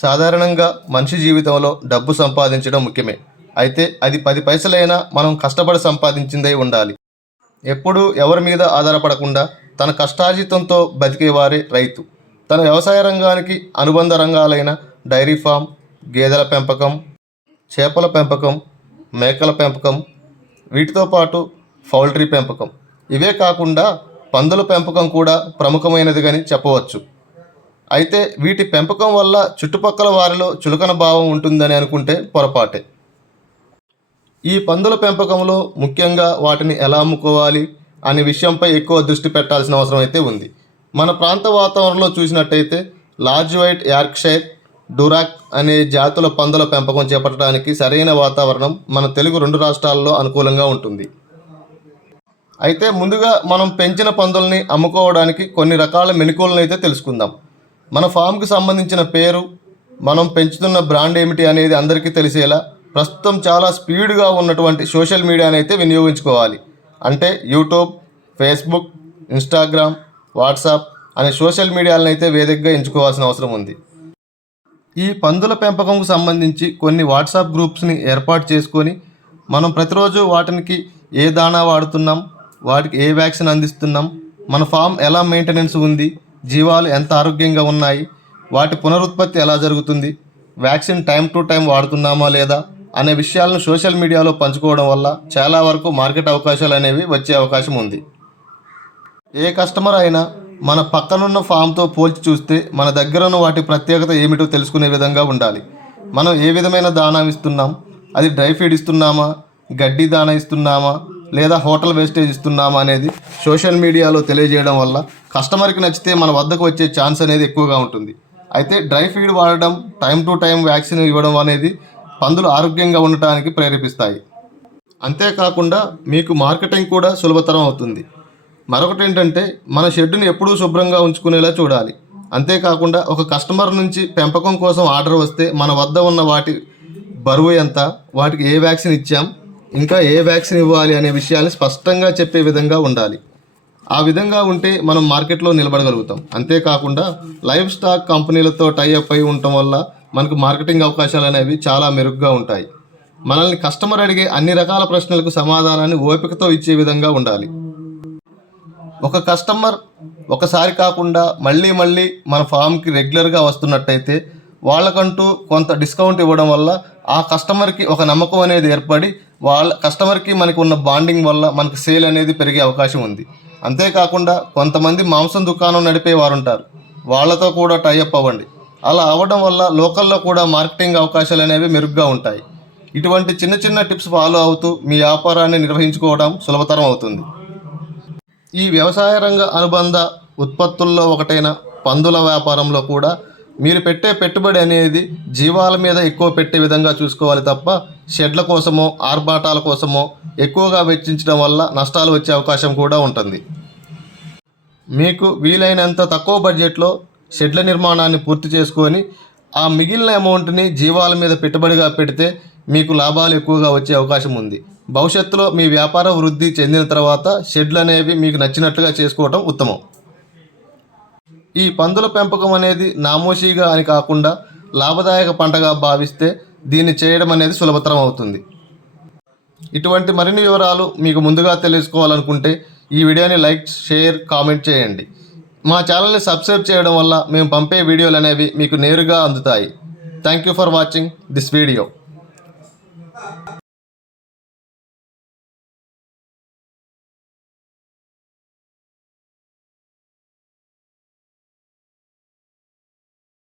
సాధారణంగా మనిషి జీవితంలో డబ్బు సంపాదించడం ముఖ్యమే. అయితే అది 10 పైసలైనా మనం కష్టపడి సంపాదించిందై ఉండాలి. ఎప్పుడూ ఎవరి మీద ఆధారపడకుండా తన కష్టార్జితంతో బతికేవారే రైతు. తన వ్యవసాయ రంగానికి అనుబంధ రంగాలైన డైరీ ఫామ్, గేదెల పెంపకం, చేపల పెంపకం, మేకల పెంపకం, వీటితో పాటు పౌల్ట్రీ పెంపకం, ఇవే కాకుండా పందుల పెంపకం కూడా ప్రముఖమైనదిగని చెప్పవచ్చు. అయితే వీటి పెంపకం వల్ల చుట్టుపక్కల వారిలో చులకన భావం ఉంటుందని అనుకుంటే పొరపాటే. ఈ పందుల పెంపకంలో ముఖ్యంగా వాటిని ఎలా అమ్ముకోవాలి అనే విషయంపై ఎక్కువ దృష్టి పెట్టాల్సిన అవసరం అయితే ఉంది. మన ప్రాంత వాతావరణంలో చూసినట్టయితే లార్జ్ వైట్ యార్క్షైర్, డురాక్ అనే జాతుల పందుల పెంపకం చేపట్టడానికి సరైన వాతావరణం మన తెలుగు 2 రాష్ట్రాల్లో అనుకూలంగా ఉంటుంది. అయితే ముందుగా మనం పెంచిన పందుల్ని అమ్ముకోవడానికి కొన్ని రకాల మెళకువలను అయితే తెలుసుకుందాం. మన ఫామ్కి సంబంధించిన పేరు, మనం పెంచుతున్న బ్రాండ్ ఏమిటి అనేది అందరికీ తెలిసేలా ప్రస్తుతం చాలా స్పీడ్గా ఉన్నటువంటి సోషల్ మీడియాని అయితే వినియోగించుకోవాలి. అంటే యూట్యూబ్, ఫేస్బుక్, ఇన్స్టాగ్రామ్, వాట్సాప్ అనే సోషల్ మీడియాలను అయితే వేదికగా ఎంచుకోవాల్సిన అవసరం ఉంది. ఈ పందుల పెంపకంకు సంబంధించి కొన్ని వాట్సాప్ గ్రూప్స్ని ఏర్పాటు చేసుకొని మనం ప్రతిరోజు వాటికి ఏ దాణా వాడుతున్నాం, వాటికి ఏ వ్యాక్సిన్ అందిస్తున్నాం, మన ఫామ్ ఎలా మెయింటెనెన్స్ ఉంది, జీవాలు ఎంత ఆరోగ్యంగా ఉన్నాయి, వాటి పునరుత్పత్తి ఎలా జరుగుతుంది, వ్యాక్సిన్ టైం టు టైం వాడుతున్నామా లేదా అనే విషయాలను సోషల్ మీడియాలో పంచుకోవడం వల్ల చాలా వరకు మార్కెట్ అవకాశాలు అనేవి వచ్చే అవకాశం ఉంది. ఏ కస్టమర్ అయినా మన పక్కనున్న ఫామ్తో పోల్చి చూస్తే మన దగ్గర ఉన్న వాటి ప్రత్యేకత ఏమిటో తెలుసుకునే విధంగా ఉండాలి. మనం ఏ విధమైన దాణా ఇస్తున్నాం, అది డ్రై ఫీడ్ ఇస్తున్నామా, గడ్డి దాణా ఇస్తున్నామా, లేదా హోటల్ వేస్టేజ్ ఇస్తున్నామా అనేది సోషల్ మీడియాలో తెలియజేయడం వల్ల కస్టమర్కి నచ్చితే మన వద్దకు వచ్చే ఛాన్స్ అనేది ఎక్కువగా ఉంటుంది. అయితే డ్రై ఫీడ్ వాడడం, టైం టు టైం వ్యాక్సిన్ ఇవ్వడం అనేది పందులు ఆరోగ్యంగా ఉండటానికి ప్రేరేపిస్తాయి. అంతేకాకుండా మీకు మార్కెటింగ్ కూడా సులభతరం అవుతుంది. మరొకటి ఏంటంటే మన షెడ్డుని ఎప్పుడూ శుభ్రంగా ఉంచుకునేలా చూడాలి. అంతేకాకుండా ఒక కస్టమర్ నుంచి పెంపకం కోసం ఆర్డర్ వస్తే మన వద్ద ఉన్న వాటి బరువు ఎంత, వాటికి ఏ వ్యాక్సిన్ ఇచ్చాం, ఇంకా ఏ వ్యాక్సిన్ ఇవ్వాలి అనే విషయాన్ని స్పష్టంగా చెప్పే విధంగా ఉండాలి. ఆ విధంగా ఉంటే మనం మార్కెట్లో నిలబడగలుగుతాం. అంతేకాకుండా లైవ్ స్టాక్ కంపెనీలతో టైఅప్ అయి ఉండటం వల్ల మనకు మార్కెటింగ్ అవకాశాలు అనేవి చాలా మెరుగ్గా ఉంటాయి. మనల్ని కస్టమర్ అడిగే అన్ని రకాల ప్రశ్నలకు సమాధానాన్ని ఓపికతో ఇచ్చే విధంగా ఉండాలి. ఒక కస్టమర్ ఒకసారి కాకుండా మళ్ళీ మన ఫామ్కి రెగ్యులర్గా వస్తున్నట్టయితే వాళ్ళకంటూ కొంత డిస్కౌంట్ ఇవ్వడం వల్ల ఆ కస్టమర్కి ఒక నమ్మకం అనేది ఏర్పడి వాళ్ళ కస్టమర్కి మనకు ఉన్న బాండింగ్ వల్ల మనకు సేల్ అనేది పెరిగే అవకాశం ఉంది. అంతేకాకుండా కొంతమంది మాంసం దుకాణం నడిపే వారు ఉంటారు, వాళ్ళతో కూడా టైఅప్ అవ్వండి. అలా అవ్వడం వల్ల లోకల్లో కూడా మార్కెటింగ్ అవకాశాలు అనేవి మెరుగ్గా ఉంటాయి. ఇటువంటి చిన్న టిప్స్ ఫాలో అవుతూ మీ వ్యాపారాన్ని నిర్వహించుకోవడం సులభతరం అవుతుంది. ఈ వ్యవసాయ రంగ అనుబంధ ఉత్పత్తుల్లో ఒకటైన పందుల వ్యాపారంలో కూడా మీరు పెట్టే పెట్టుబడి అనేది జీవాల మీద ఎక్కువ పెట్టే విధంగా చూసుకోవాలి తప్ప షెడ్ల కోసమో ఆర్భాటాల కోసమో ఎక్కువగా వెచ్చించడం వల్ల నష్టాలు వచ్చే అవకాశం కూడా ఉంటుంది. మీకు వీలైనంత తక్కువ బడ్జెట్లో షెడ్ల నిర్మాణాన్ని పూర్తి చేసుకొని ఆ మిగిలిన అమౌంట్ని జీవాల మీద పెట్టుబడిగా పెడితే మీకు లాభాలు ఎక్కువగా వచ్చే అవకాశం ఉంది. భవిష్యత్తులో మీ వ్యాపార వృద్ధి చెందిన తర్వాత షెడ్లు అనేవి మీకు నచ్చినట్లుగా చేసుకోవడం ఉత్తమం. ఈ పందుల పెంపకం అనేది నామోషీగా అని కాకుండా లాభదాయక పంటగా భావిస్తే దీన్ని చేయడం అనేది సులభతరం అవుతుంది. ఇటువంటి మరిన్ని వివరాలు మీకు ముందుగా తెలుసుకోవాలనుకుంటే ఈ వీడియోని లైక్, షేర్, కామెంట్ చేయండి. మా ఛానల్ని సబ్స్క్రైబ్ చేయడం వల్ల మేము పంపే వీడియోలు అనేవి మీకు నేరుగా అందుతాయి. Thank you for watching this video.